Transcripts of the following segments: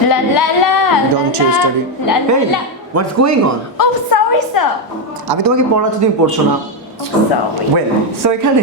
La la la. Don't change story. La la Hey, la. what's going on? Oh, sorry, sir. আমি তোমাকে পড়াচ্ছি, তুমি পড়ছো না। Oh, sorry. ওয়েল সো এখানে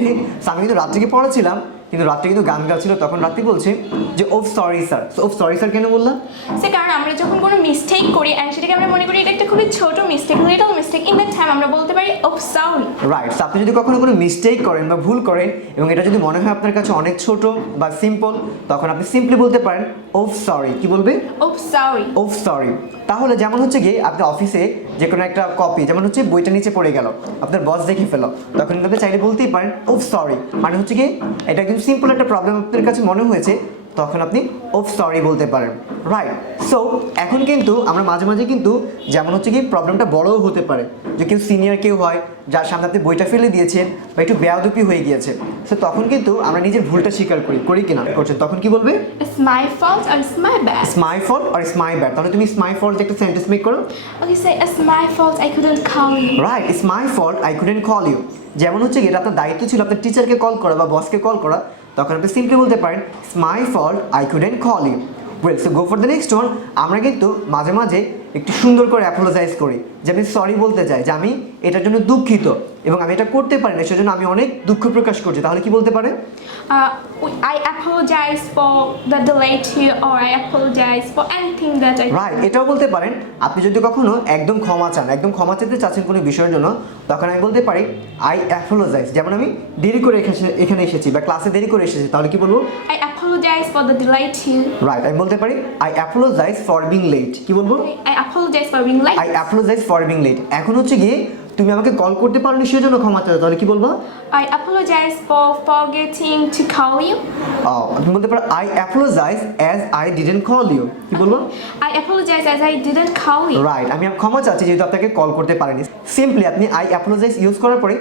আমি কিন্তু রাত্রিকে পড়াচ্ছিলাম, কিন্তু রাত্রি কিন্তু গান গাচ্ছিল, তখন রাত্রি বলছে যে ও সরি স্যার। ও সরি স্যার কেন বললাম? সে কারণ আমরা যখন কোনো মিস্টেক করি এন্ড সেটাকে আমরা মনে করি এটা একটা খুবই ছোট mistake, little mistake, in that time আমরা বলতে পারি ও সরি। রাইট। সো আপনি যদি কখনো কোনো মিস্টেক করেন বা ভুল করেন এবং এটা যদি মনে হয় আপনার কাছে অনেক ছোট বা সিম্পল, তখন আপনি সিম্পলি বলতে পারেন ও সরি। কি বলবে? ও সরি। ও সরি। তাহলে যেমন হচ্ছে গিয়ে আপনি অফিসে যে কোনো একটা কপি, যেমন হচ্ছে বইটা নিচে পড়ে গেল, আপনার বস দেখে ফেলো, তখন কিন্তু আপনি চাইলে বলতেই পারেন ও সরি। মানে হচ্ছে গিয়ে এটা একদম সিম্পল একটা প্রবলেম আপনার কাছে মনে হয়েছে, তখন আপনি ও সরি বলতে পারেন। রাইট। সো এখন কিন্তু আমরা মাঝে মাঝে কিন্তু যেমন হচ্ছে কি প্রবলেমটা বড়ও হতে পারে, যে কেউ সিনিয়র কেউ হয় যার সামনে আপনি বইটা ফেলে দিয়েছেন বা একটু বেয়াদবি হয়ে গিয়েছে, সো তখন কিন্তু আমরা নিজের ভুলটা স্বীকার করি কিনা করছেন, তখন কি বলবে? It's my fault or it's my bad. It's my fault or it's my bad। তাহলে তুমি it's my fault একটা সেন্টেন্স মেক করো। Okay, say it's my fault I couldn't call you. Right, it's my fault I couldn't call you। যেমন হচ্ছে এটা আপনার দায়িত্ব ছিল আপনার টিচারকে কল করা বা বসকে কল করা, তখন আপনি সিম্পলি বলতে পারেন it's my fault I couldn't call you। Well so go for the next one. আমরা কিন্তু মাঝে মাঝে একটু সুন্দর করে অ্যাপোলোজাইজ করি, যে আমি সরি বলতে চাই, যে আমি এটার জন্য দুঃখিত এবং আমি এটা করতে পারি না, সেজন্য আমি অনেক দুঃখ প্রকাশ করছি। তাহলে কি বলতে পারে? I apologize for the delay to you, or I apologize for anything that I. Right, এটাও বলতে পারেন। আপনি যদি কখনো একদম ক্ষমা চান, একদম ক্ষমা চাইতে চাচ্ছেন কোনো বিষয়ের জন্য, তখন আমি বলতে পারি আই অ্যাপোলোজাইজ। যেমন আমি দেরি করে এখানে এসেছি বা ক্লাসে দেরি করে এসেছি, তাহলে কি বলবো? I apologize for the delay to you. Right, আমি বলতে পারি I apologize for being late. কি বলবো? I apologize for being late. I apologize for being late. এখন হচ্ছে গিয়ে তুমি আমাকে কল করতে পারোনি সেজন্য ক্ষমা চাও, তাহলে কি বলবো? I apologize for forgetting to call you. তুমি বলতে পারো I apologize as I didn't call you. কি বলবো? I apologize as I didn't call you. Right, আমি ক্ষমা চাচ্ছি যেহেতু আপনাকে কল করতে পারিনি। সিম্পলি আপনি আই অ্যাপোলোজাইজ ইউজ করার পরে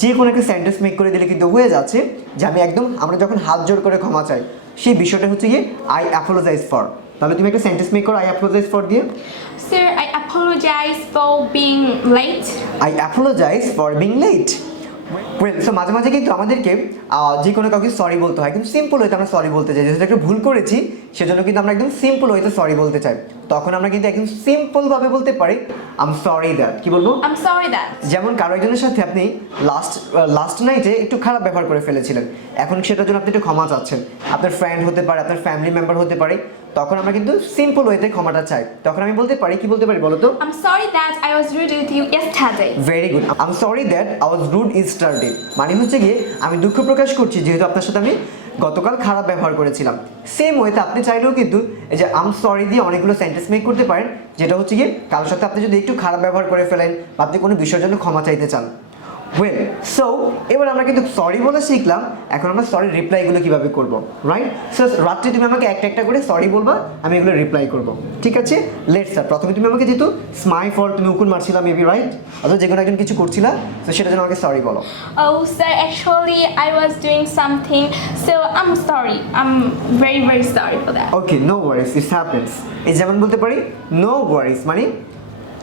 যে কোনো একটা সেন্টেন্স মেক করে দিলে কিন্তু হয়ে যাচ্ছে যে আমি একদম, আমরা যখন হাত জোড় করে ক্ষমা চাই, সেই বিষয়টা হচ্ছে গিয়ে আই অ্যাপোলোজাইজ ফর। তাহলে তুমি একটা সেন্টেন্স মেক করো আই অ্যাপোলোজাইজ ফর দিয়ে। Sir, I apologize for being late. I apologize for being late. Well so মাঝে মাঝে কিন্তু আমাদেরকে যে কোনো কাউকে সরি বলতে হয়, কিন্তু সিম্পল হয়তো আমরা সরি বলতে চাই, যেহেতু একটা ভুল করেছি সেজন্য কিন্তু আমরা একদম সিম্পল হয়তো সরি বলতে চাই, তখন আমরা কিন্তু একদম সিম্পলভাবে বলতে পারি আই এম সরি দ্যাট। কি বলবো? I'm sorry that. যেমন কারো একজনের সাথে আপনি লাস্ট নাইটে একটু খারাপ ব্যবহার করে ফেলেছিলেন, এখন সেটার জন্য আপনি একটু ক্ষমা চাচ্ছেন, আপনার ফ্রেন্ড হতে পারে, আপনার ফ্যামিলি মেম্বার হতে পারে, তখন আমরা কিন্তু সিম্পল ওয়েতে ক্ষমাটা চাই, তখন আমি বলতে পারি, কি বলতে পারি বলো তো? I'm sorry that I was rude with you yesterday. Very good. I am sorry that I was rude yesterday. মানে হচ্ছে গিয়ে আমি দুঃখ প্রকাশ করছি যেহেতু আপনার সাথে আমি গতকাল খারাপ ব্যবহার করেছিলাম। সেম ওয়েতে আপনি চাইলেও কিন্তু এই যে আই এম সরি দিয়ে অনেকগুলো সেন্টেন্স মেক করতে পারেন, যেটা হচ্ছে গিয়ে কারোর সাথে আপনি যদি একটু খারাপ ব্যবহার করে ফেলেন বা আপনি কোনো বিষয়ের জন্য ক্ষমা চাইতে চান। ওয়েল সো এবার আমরা কিন্তু সরি বলে শিখলাম, এখন আমরা সরি রিপ্লাইগুলো কিভাবে করব। রাইট। সো রাত্রে তুমি আমাকে একটা একটা করে সরি বলবা, আমি এগুলো রিপ্লাই করব। ঠিক আছে, লেটস স্টার্ট। প্রথমে তুমি আমাকে যেহেতু স্মাই ফর তুমি উকুন মারছিলা মেবি, রাইট, অথবা যে কোনো একজন কিছু করছিলা, তো সেটার জন্য আমাকে সরি বলো। Oh, sir, actually I was doing something, so I'm sorry. I'm very, very sorry for that. Okay, no worries, it's happens. এই যেমন বলতে পারি নো ওয়ারিস মানে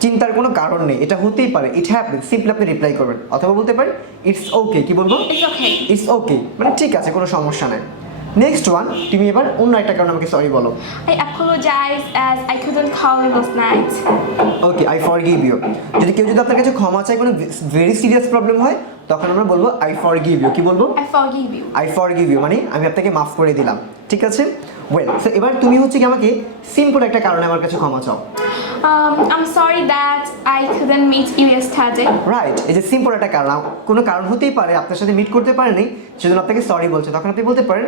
চিন্তার কোনো কারণ নেই, এটা হতেই পারে, ইট হ্যাপেন্স, সিম্পলি আপনি রিপ্লাই করবেন। অথবা বলতে পারেন ইটস ওকে। কি বলবো? It's okay. ইটস ওকে মানে ঠিক আছে, কোনো সমস্যা নাই। নেক্সট ওয়ান, তুমি এবার অন্য একটা কারণে আমাকে সরি বলো। I apologize as I couldn't call you last night. Okay, I forgive you. যদি কেউ যদি আপনার কাছে ক্ষমা চায় কোনো ভেরি সিরিয়াস প্রবলেম হয়, তখন আমরা বলবো আই ফরগিভ ইউ। কি বলবো? I forgive you. I forgive you মানে আমি আপনাকে মাফ করে দিলাম। ঠিক আছে, ওয়েল সো এবার তুমি হচ্ছে কি আমাকে সিম্পল একটা কারণে আমার কাছে ক্ষমা চাও। I'm sorry that I couldn't meet you yesterday. Right, এই যে সিম্পল একটা কারণ, কোনো কারণ হতেই পারে আপনার সাথে মিট করতে পারেনি, সেজন্য আপনাকে সরি বলছে, তখন আপনি বলতে পারেন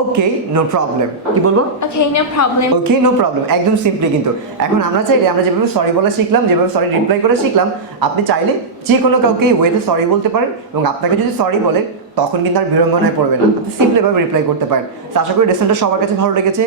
ওকে নো প্রবলেম। কি বলবো? Okay, no problem. Okay no problem, একদম সিম্পলি। কিন্তু এখন আমরা চাইলে আমরা যেভাবে সরি বলা শিখলাম, যেভাবে সরি রিপ্লাই করে শিখলাম, আপনি চাইলে যে কোনো কাউকে ওয়েতে সরি বলতে পারেন, এবং আপনাকে যদি সরি বলে তখন কিন্তু আর বিড়ম্বনায় পড়বে না, আপনি সিম্পলি এভাবে রিপ্লাই করতে পারেন। আশা করি লেসনটা সবার কাছে ভালো লেগেছে।